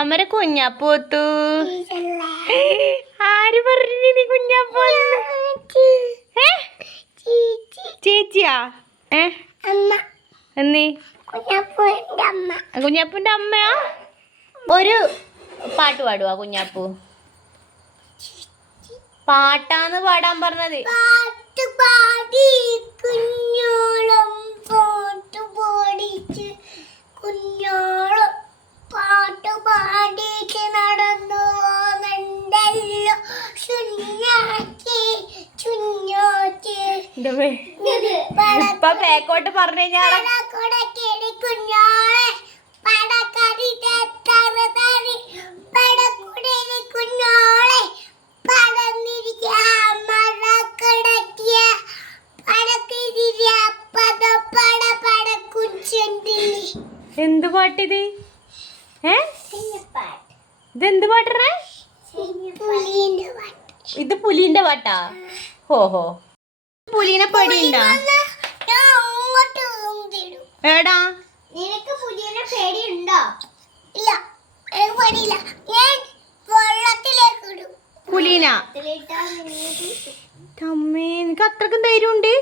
അമര കുഞ്ഞാപ്പോത്തു. ആര് പറഞ്ഞു നീ കുഞ്ഞാപ്പോ? ചേച്ചിയാ? എന്നീ കുഞ്ഞാപ്പൂന്റെ അമ്മയാ? ഒരു പാട്ട് പാടുവാ കുഞ്ഞാപ്പൂ? പാട്ടാന്ന് പാടാൻ പറഞ്ഞത്. ഇപ്പൊ പേക്കോട്ട് പറഞ്ഞു കഴിഞ്ഞാൽ എന്ത് പാട്ടിത്? ഇതെന്ത് പാട്ടേ? ഇത് പുലിന്റെ പാട്ടാ? ഓഹോ, പുലിനെ പേടിയുണ്ടോ? ഏടാ നിനക്ക് പുലിനെ പേടിയുണ്ടോ? ഇല്ല, പുലീന? അമ്മേ, നിനക്ക് അത്രക്കും ധൈര്യം ഉണ്ട്?